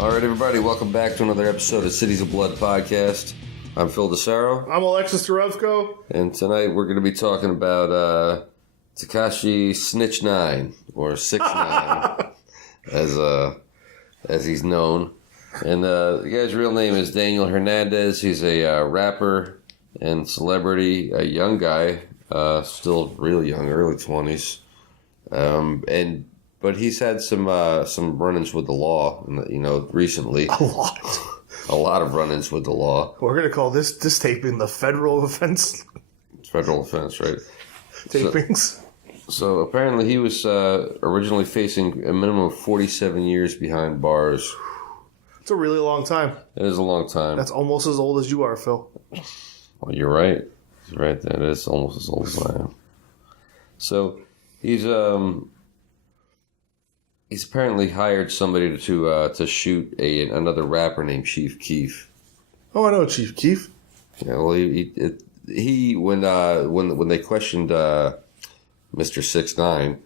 All right, everybody, welcome back to another episode of Cities of Blood podcast. I'm Phil DeSaro. I'm Alexis Turevko. And tonight we're going to be talking about Tekashi Snitch 9, or 6ix9ine, as he's known. And the guy's real name is Daniel Hernandez. He's a rapper and celebrity, a young guy, still really young, early 20s. But he's had some run-ins with the law, recently. A lot of run-ins with the law. We're going to call this taping the federal offense. Federal offense, right? Tapings. So apparently he was originally facing a minimum of 47 years behind bars. It's a really long time. It is a long time. That's almost as old as you are, Phil. Well, you're right. You're right. That is almost as old as I am. So he's apparently hired somebody to shoot another rapper named Chief Keef. Oh, I know Chief Keef. Yeah, well, he when they questioned Mr. 6ix9ine,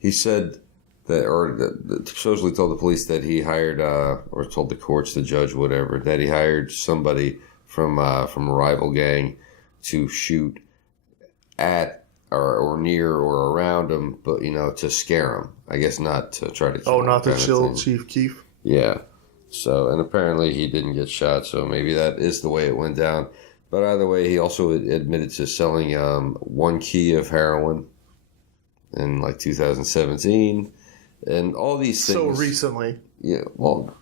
he said that, or supposedly told the police that he hired, or told the courts, the judge, whatever, that he hired somebody from a rival gang to shoot at or near or around him, but to scare him. I guess not to try to kill him. Not to chill Chief Keef. Yeah. So, and apparently he didn't get shot, so maybe that is the way it went down. But either way, he also admitted to selling 1 key of heroin in 2017, and all these things. So recently. Yeah. Well,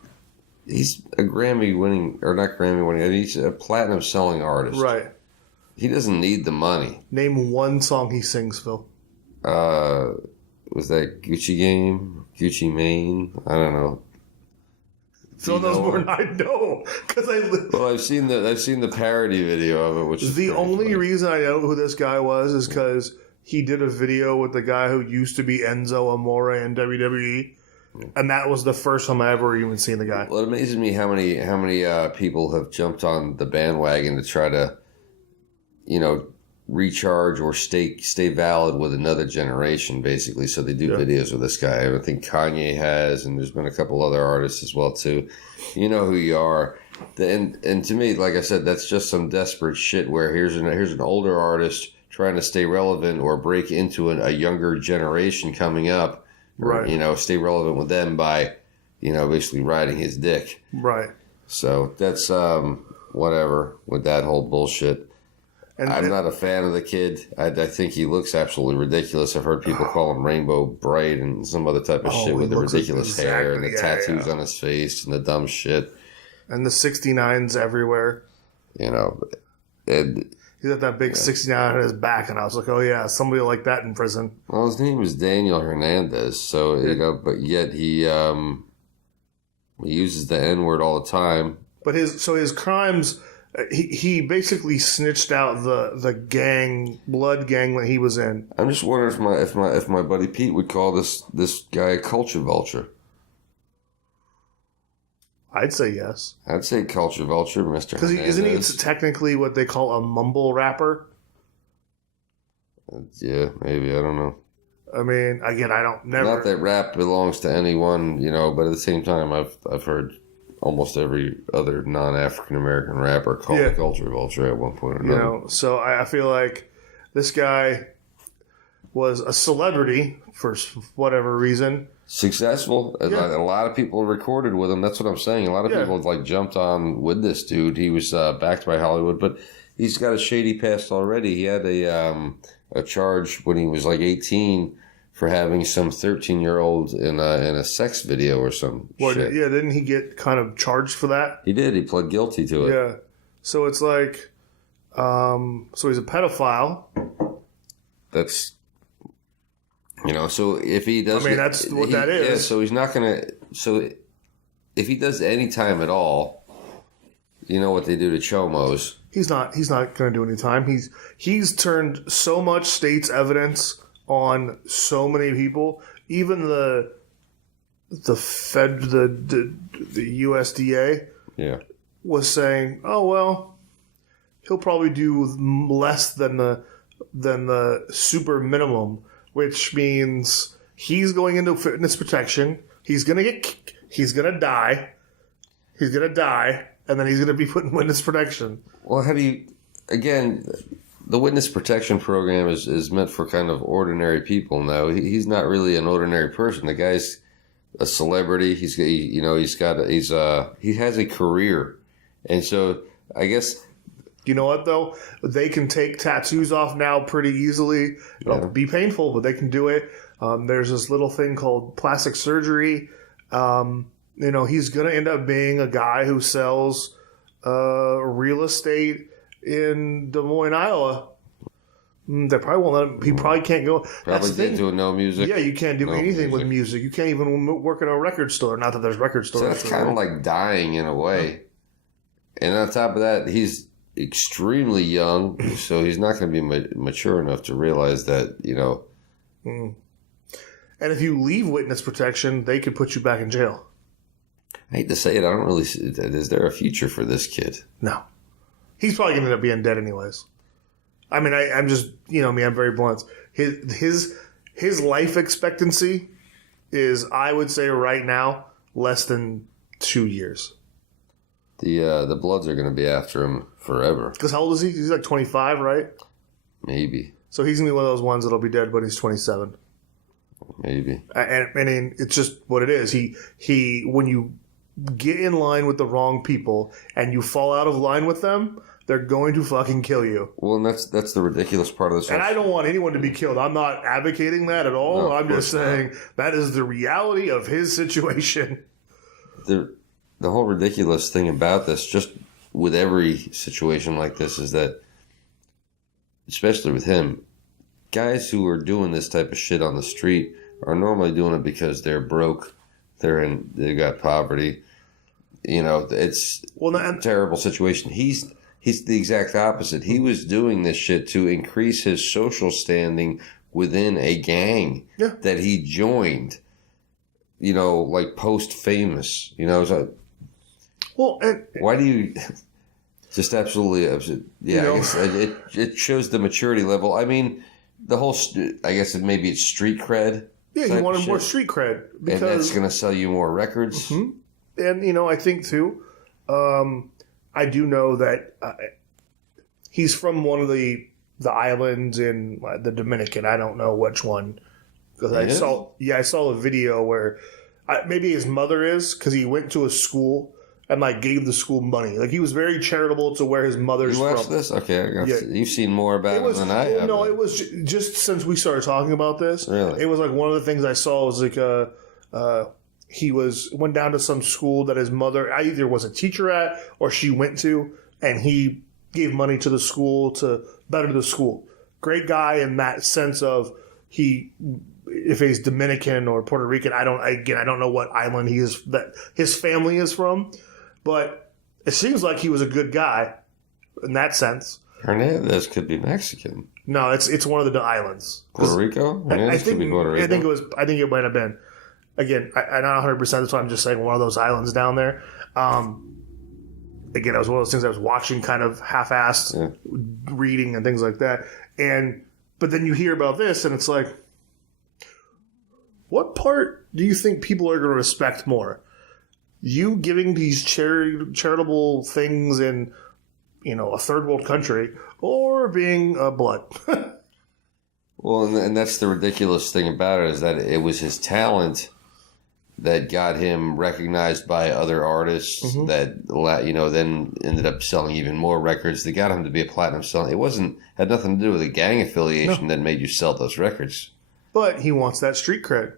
he's a Grammy-winning, or not Grammy-winning. He's a platinum-selling artist. Right. He doesn't need the money. Name one song he sings, Phil. Was that Gucci Game? Gucci Mane? I don't know. Phil knows more than I know. Well, I've seen the parody video of it, which is the only funny. reason I know who this guy was is because he did a video with the guy who used to be Enzo Amore in WWE, and that was the first time I ever even seen the guy. Well, it amazes me how many people have jumped on the bandwagon to try to, recharge or stay valid with another generation, basically. So they do videos with this guy. I think Kanye has, and there's been a couple other artists as well too. You know who you are, and to me, like I said, that's just some desperate shit. Where here's an older artist trying to stay relevant or break into a younger generation coming up, right? Or, stay relevant with them by, basically riding his dick, right? So that's whatever with that whole bullshit. I'm not a fan of the kid. I think he looks absolutely ridiculous. I've heard people call him Rainbow Bright and some other type of shit with the ridiculous hair and the tattoos on his face and the dumb shit. And the 69s everywhere. And he's got that big 69 on his back, and I was like, oh yeah, somebody like that in prison. Well, his name is Daniel Hernandez, so but yet he uses the N-word all the time. But his crimes. He basically snitched out the blood gang that he was in. I'm just wondering if my buddy Pete would call this guy a culture vulture. I'd say yes. I'd say culture vulture, Mr. Because isn't he technically what they call a mumble rapper? Yeah, maybe, I don't know. I mean, again, Not that rap belongs to anyone, but at the same time, I've heard almost every other non-African American rapper called a culture vulture at one point or another. So I feel like this guy was a celebrity for whatever reason. Successful. A lot of people recorded with him. That's what I'm saying. A lot of people jumped on with this dude. He was backed by Hollywood, but he's got a shady past already. He had a charge when he was 18 for having some 13-year-old in a sex video or some shit. Yeah, didn't he get kind of charged for that? He did. He pled guilty to it. Yeah. So it's so he's a pedophile. That's, so if he does... that's what that is. Yeah, so he's not going to... So if he does any time at all, you know what they do to chomos. He's not going to do any time. He's turned so much state's evidence on so many people, even the USDA was saying, oh well, he'll probably do less than the super minimum, which means He's going into witness protection. He's gonna die. He's gonna die, and then he's gonna be put in witness protection. Well, how do you? Again, the witness protection program is meant for kind of ordinary people. Now he's not really an ordinary person. The guy's a celebrity. He has a career, and so I guess. You know what, though? They can take tattoos off now pretty easily. It'll be painful, but they can do it. There's this little thing called plastic surgery. He's going to end up being a guy who sells real estate in Des Moines, Iowa. They probably won't let him. He probably can't go. Probably did do no music. Yeah, you can't do anything with music. You can't even work in a record store. Not that there's record stores. So that's kind of like dying in a way. And on top of that, he's extremely young, so he's not going to be mature enough to realize that, And if you leave witness protection, they could put you back in jail. I hate to say it, I don't really see, is there a future for this kid? No. He's probably going to end up being dead anyways. I mean, I'm just, I'm very blunt. His life expectancy is, I would say right now, less than 2 years. The Bloods are going to be after him forever. Because how old is he? He's like 25, right? Maybe. So he's going to be one of those ones that'll be dead when he's 27. Maybe. And it's just what it is. He when you get in line with the wrong people and you fall out of line with them, they're going to fucking kill you. Well, and that's the ridiculous part of this. And I don't want anyone to be killed. I'm not advocating that at all. No, I'm just saying that is the reality of his situation. The whole ridiculous thing about this, just with every situation like this, is that, especially with him, guys who are doing this type of shit on the street are normally doing it because they're broke, they got poverty. It's a terrible situation. He's the exact opposite. He was doing this shit to increase his social standing within a gang that he joined. Like post-famous. It's like, why do you just absolutely? Yeah, I guess it shows the maturity level. I mean, the whole. I guess maybe it's street cred. Yeah, he wanted more street cred and that's going to sell you more records. Mm-hmm. And I think too. I do know that he's from one of the islands in the Dominican. I don't know which one because I saw a video where maybe his mother is because he went to a school and gave the school money. He was very charitable to where his mother's from. You watched this? Okay, you've seen more about it than I have. No, it was just since we started talking about this. Really, it was one of the things I saw was he went down to some school that his mother either was a teacher at or she went to, and he gave money to the school to better the school. Great guy in that sense of if he's Dominican or Puerto Rican, I don't know what island that his family is from, but it seems like he was a good guy in that sense. Hernandez could be Mexican. No, it's one of the islands. Puerto Rico? Hernandez could be Puerto Rico. I think it might have been. Again, I'm not 100%. That's why I'm just saying one of those islands down there. Again, it was one of those things I was watching kind of half-assed, reading and things like that. But then you hear about this, and it's like, what part do you think people are going to respect more? You giving these charitable things in, a third world country, or being a blood? Well, and that's the ridiculous thing about it, is that it was his talent that got him recognized by other artists that, then ended up selling even more records. They got him to be a platinum seller. It had nothing to do with a gang affiliation that made you sell those records. But he wants that street cred.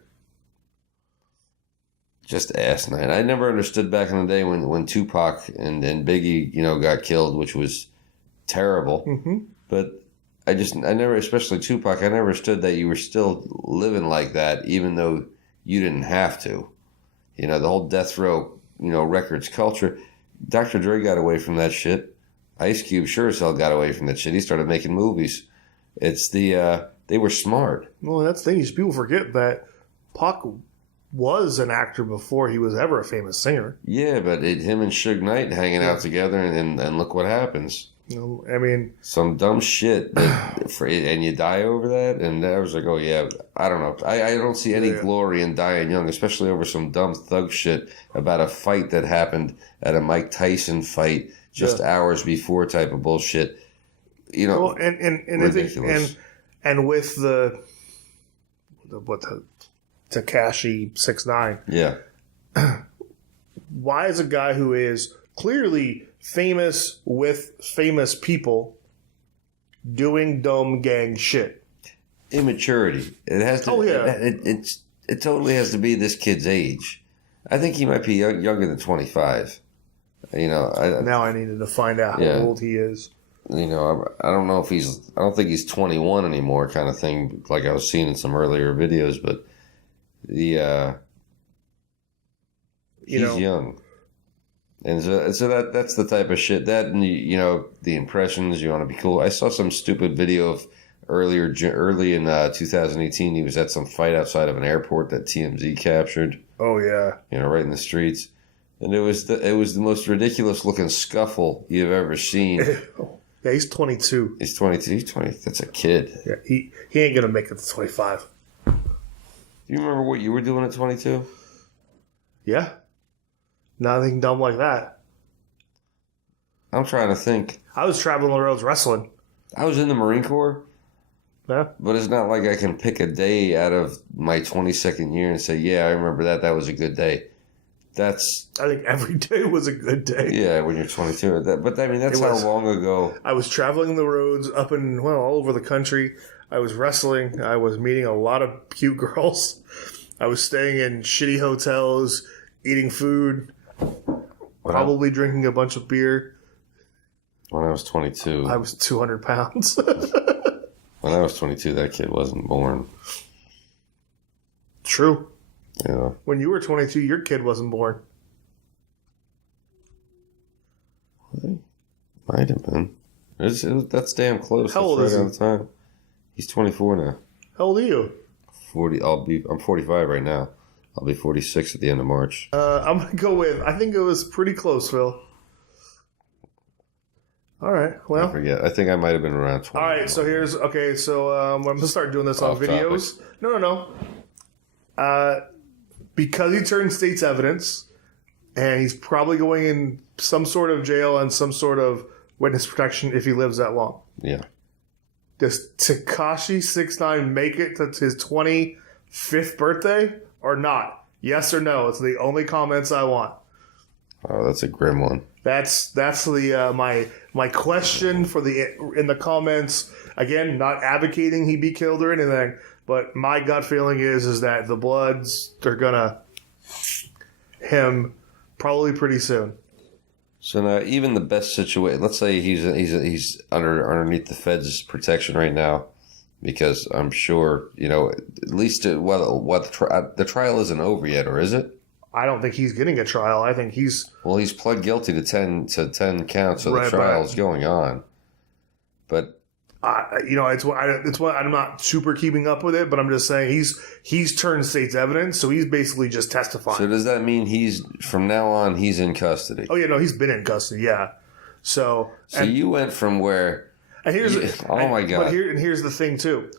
Just asinine. I never understood back in the day when Tupac and Biggie, got killed, which was terrible. Mm-hmm. But I never, especially Tupac, I never understood that you were still living like that, even though you didn't have to. The whole death row, records culture. Dr. Dre got away from that shit. Ice Cube sure as hell got away from that shit. He started making movies. It's they were smart. Well, that's the thing. People forget that Pac was an actor before he was ever a famous singer. Yeah, but him and Suge Knight hanging out together, and look what happens. I mean, some dumb shit, and you die over that. And I was like, oh yeah, I don't know. I don't see any glory in dying young, especially over some dumb thug shit about a fight that happened at a Mike Tyson fight just hours before type of bullshit. You know, well, and ridiculous. And with the Tekashi 6ix9ine. Yeah. Why is a guy who is clearly famous with famous people doing dumb gang shit? Immaturity. It has to. Oh yeah. It totally has to be this kid's age. I think he might be younger than 25. You know. Now I needed to find out how old he is. You know, I don't know if I don't think he's 21 anymore, kind of thing. Like I was seeing in some earlier videos, but he's young. And so that's the type of shit that, you know, the impressions, you want to be cool. I saw some stupid video of early in 2018. He was at some fight outside of an airport that TMZ captured. Oh yeah, you know, right in the streets, and it was the most ridiculous looking scuffle you've ever seen. Yeah, he's 22. He's 22. He's 20. That's a kid. Yeah, he ain't gonna make it to 25. Do you remember what you were doing at 22? Yeah. Nothing dumb like that. I'm trying to think. I was traveling the roads wrestling. I was in the Marine Corps. Yeah. But it's not like I can pick a day out of my 22nd year and say, yeah, I remember that. That was a good day. I think every day was a good day. Yeah, when you're 22. But I mean, that's how long ago. I was traveling the roads up all over the country. I was wrestling. I was meeting a lot of cute girls. I was staying in shitty hotels, eating food, probably drinking a bunch of beer. When I was 22. I was 200 pounds. When I was 22, that kid wasn't born. True. Yeah. When you were 22, your kid wasn't born. Might have been. That's damn close. How old is he? Time. He's 24 now. How old are you? 40. I'm 45 right now. I'll be 46 at the end of March. I'm gonna go with. I think it was pretty close, Phil. All right. Well, I forget. I think I might have been around 20. All right. So I'm gonna start doing this on videos. Topic. No. Because he turned state's evidence, and he's probably going in some sort of jail and some sort of witness protection if he lives that long. Yeah. Does Tekashi 6ix9ine make it to his 25th birthday or not? Yes or no? It's the only comments I want. Oh, that's a grim one. That's the my question in the comments. Again, not advocating he be killed or anything, but my gut feeling is that the Bloods, they're gonna him probably pretty soon. So now, even the best situation, let's say he's underneath the Fed's protection right now, because I'm sure, you know, at least the trial isn't over yet, or is it? I don't think he's getting a trial. I think he's pled guilty to 10 counts, so the trial's going on. But it's what I'm not super keeping up with it, but I'm just saying he's turned state's evidence, so he's basically just testifying. So does that mean from now on he's in custody? Oh yeah, no, he's been in custody. Yeah. So you went from where? And here's my God. But here's the thing too.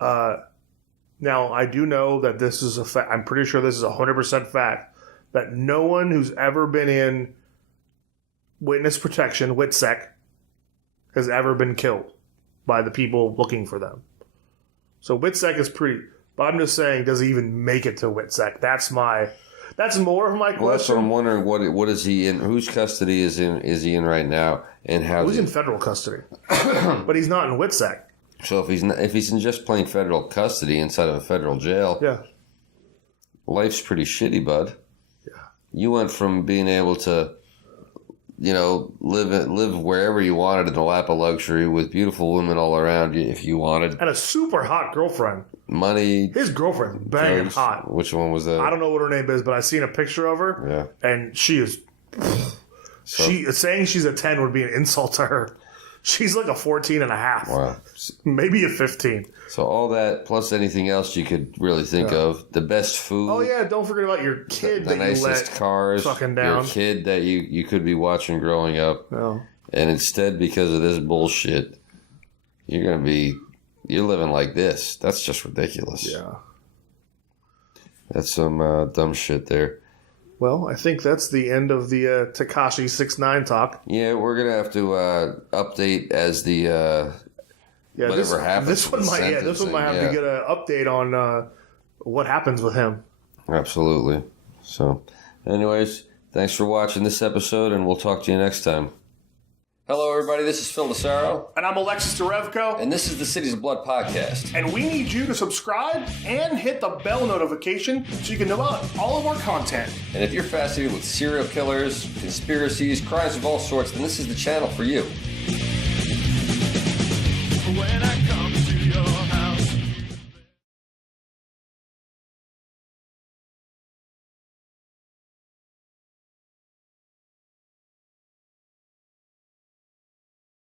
Now I do know that this is a fact. I'm pretty sure this is 100% fact that no one who's ever been in witness protection, WITSEC, has ever been killed by the people looking for them. So WITSEC is pretty. But I'm just saying, does he even make it to WITSEC? That's more of my question. Well, that's what I'm wondering. What is he in? Whose custody is he in right now? And how? He's in federal custody, but he's not in WITSEC. So if he's in just plain federal custody inside of a federal jail, yeah, life's pretty shitty, bud. Yeah, you went from being able to, you know, live wherever you wanted in the lap of luxury with beautiful women all around you if you wanted, and a super hot girlfriend. Money. His girlfriend's banging hot. Which one was that? I don't know what her name is, but I seen a picture of her. Yeah, and she is. Saying she's a 10 would be an insult to her. She's like a 14 and a half. Wow. Maybe a 15. So all that plus anything else you could really think of. The best food. Oh yeah, don't forget about your kid the nicest cars. Fucking down. Your kid that you could be watching growing up. No. And instead, because of this bullshit, you're living like this. That's just ridiculous. Yeah. That's some dumb shit there. Well, I think that's the end of the Tekashi 6ix9ine talk. Yeah, we're going to have to update as the whatever happens. This one might have to get an update on what happens with him. Absolutely. So, anyways, thanks for watching this episode, and we'll talk to you next time. Hello, everybody. This is Phil Desaro. And I'm Alexis Derevko. And this is the Cities of Blood podcast. And we need you to subscribe and hit the bell notification so you can know about all of our content. And if you're fascinated with serial killers, conspiracies, crimes of all sorts, then this is the channel for you.